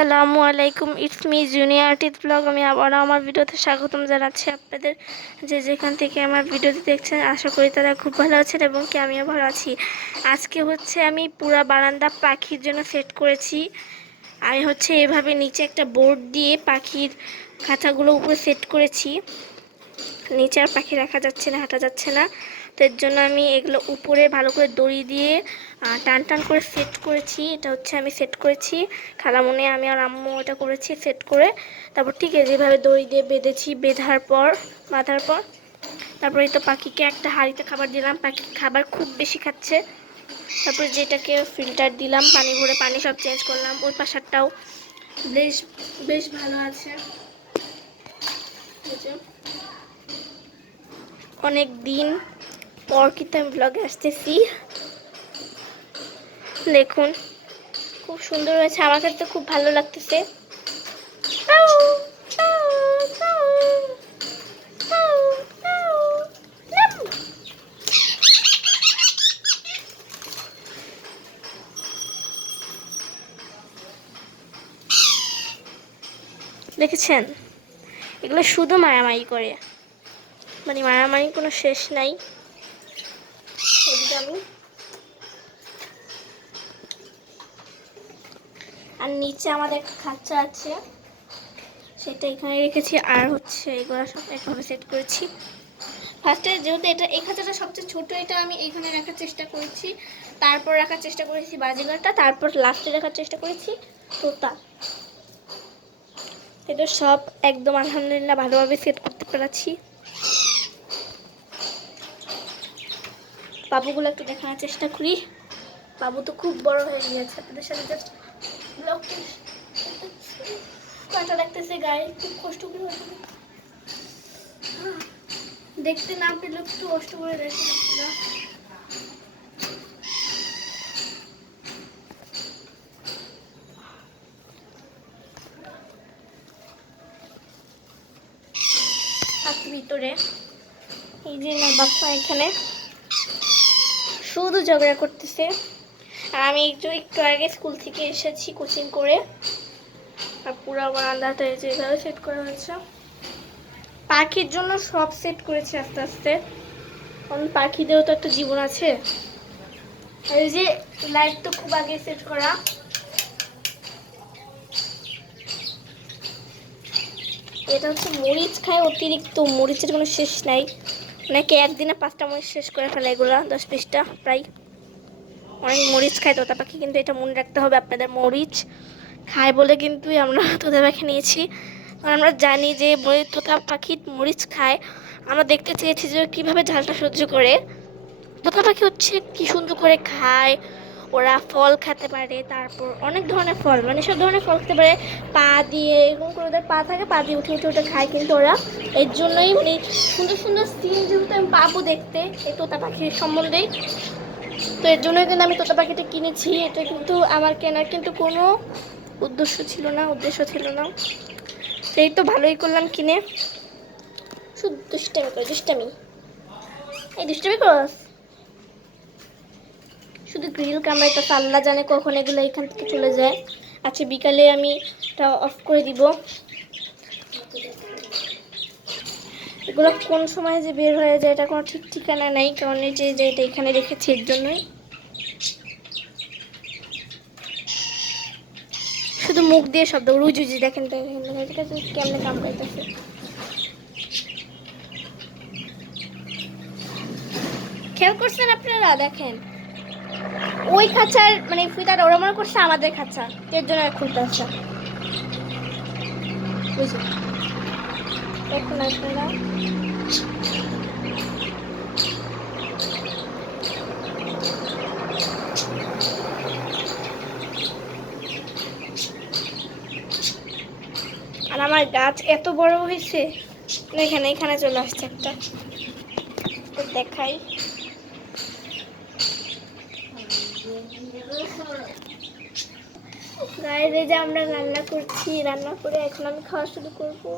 আসসালামু আলাইকুম, it's me junior artist blog. আমি আবারও আমার ভিডিওতে স্বাগতম জানাচ্ছি আপনাদের, যেখান থেকে আমার ভিডিওটি দেখছেন। আশা করি তারা খুব ভালো আছেন এবং কি আমিও ভালো আছি। আজকে আমি পুরা বারান্দা পাখির জন্য সেট করেছি। আমি এভাবে নিচে একটা বোর্ড দিয়ে পাখির খাঁচাগুলো উপরে সেট করেছি। নিচে আর পাখি রাখা যাচ্ছে না, হাঁটা যাচ্ছে না, তো এর জন্য আমি এগুলো উপরে ভালো করে দড়ি দিয়ে টান টান করে সেট করেছি। এটা আমি সেট করেছি, খালামুনি, আমি আর আম্মু এটা করেছি সেট করে। তারপর ঠিক আছে যেভাবে দড়ি দিয়ে বেঁধেছি, বাঁধার পর তারপরে তো পাখিকে একটা হাঁড়িতে খাবার দিলাম। পাখি খাবার খুব বেশি খাচ্ছে। তারপরে যেটাকে ফিল্টার দিলাম, পানি ভরে পানি সব চেঞ্জ করলাম। ওই পাশারটাও বেশ বেশ ভালো আছে। অনেক দিন পর কিন্তু আমি ব্লগে আসতেছি। দেখুন খুব সুন্দর হয়েছে, আমার কাছে তো খুব ভালো লাগতেছে। দেখেছেন, এগুলো শুধু মারামারি করে, মানে মারামারি কোনো শেষ নাই। আর নিচে আমাদের একটা খাঁচা আছে, সেটা এখানে রেখেছি। আর এগুলো সব একভাবে সেট করেছি। ফার্স্টে যেহেতু এই খাঁচাটা সবচেয়ে ছোট, এটা আমি এইখানে রাখার চেষ্টা করেছি। তারপর রাখার চেষ্টা করেছি বাজিগারটা, তারপর লাস্টে রাখার চেষ্টা করেছি তোতা। এটা সব একদম আলহামদুলিল্লাহ ভালোভাবে সেট করতে পেরেছি। বাবুগুলো একটু দেখানোর চেষ্টা করি। বাবু তো খুব বড় হয়ে গিয়েছে, আপনাদের সাথে জাস্ট ব্লগটা কাটা লাগতেছে গায়ে, খুব কষ্ট করে দেখতে না পেলে একটু কষ্ট করে দেখেন আপনারা। ভিতরে এই যে না বাচ্চা এখানে শুধু ঝগড়া করতেছে। আর আমি একটু আগে স্কুল থেকে এসেছি কোচিং করে। আর পুরো বারান্দাটা যেভাবে সেট করা হয়েছে, পাখির জন্য সব সেট করেছি আস্তে আস্তে, কারণ পাখিদেরও তো একটা জীবন আছে। আর এই যে লাইট তো খুব আগে সেট করা। এটা মরিচ খায় অতিরিক্ত, মরিচের কোনো শেষ নাই। নাকি একদিনে 5টা মরিচ শেষ করে ফেলে, এগুলা 10-20টা প্রায়। অনেক মরিচ খায় তোতা পাখি, কিন্তু এটা মনে রাখতে হবে আপনাদের, মরিচ খায় বলে কিন্তু আমরা তোতা পাখি নিয়েছি। কারণ আমরা জানি যে তোতা পাখি মরিচ খায়। আমরা দেখতে চেয়েছি যে কীভাবে ঝালটা সহ্য করে। তোতা পাখি কি সুন্দর করে খায়। ওরা ফল খেতে পারে, তারপর অনেক ধরনের ফল, মানে সব ধরনের ফল খেতে পারে। পা দিয়ে এরকম করে ওদের পা থাকে, পা দিয়ে উঠে উঠে উঠে খায়। কিন্তু ওরা এর জন্যই মানে সুন্দর সুন্দর সিন যেহেতু আমি পাবো দেখতে এই তোতা পাখির সম্বন্ধেই, তো এর জন্যই কিন্তু আমি তোতা পাখিটা কিনেছি। এটা কিন্তু আমার কেনার কিন্তু কোনো উদ্দেশ্য ছিল না। এই তো ভালোই করলাম কিনে। শুধু দুষ্টামি এই দুষ্টামি করস, শুধু গ্রিল ক্যামেরাটা আল্লাহ জানে কখন এগুলো এখান থেকে চলে যায়। আচ্ছা বিকালে আমি এটা অফ করে দিব। এগুলো কোন সময় যে বের হয়ে যায় এটা কোনো ঠিক ঠিকানা নেই, কারণ এই যে এটা এখানে রেখেছি এর জন্যই। শুধু মুখ দিয়ে শব্দ রুজি দেখেন কেমনে কামড়াইতেছে। খেয়াল করছেন আপনারা? দেখেন ওই খাঁচার মানে ফিতাটা ওরা মনে করছে আমাদের খাঁচা, এর জন্য খুলতে আসছে। এখন আপনারা আর আমার গাছ এত বড় হয়েছে, এখানে চলে আসছে একটা, দেখাই। গায়ের যে আমরা রান্না করছি, রান্না করে এখন আমি খাওয়া শুরু করবো।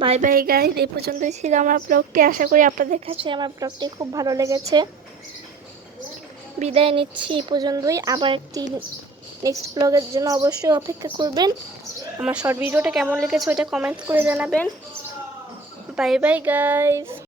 বাই বাই গাইস, এই পর্যন্তই ছিল আমার ব্লগটি। আশা করি আপনাদের কাছে আমার ব্লগটি খুব ভালো লেগেছে। বিদায় নিচ্ছি এই পর্যন্তই। আবার একটি নেক্সট ব্লগের জন্য অবশ্যই অপেক্ষা করবেন। আমার শর্ট ভিডিওটা কেমন লেগেছে ওইটা কমেন্ট করে জানাবেন। Bye bye guys.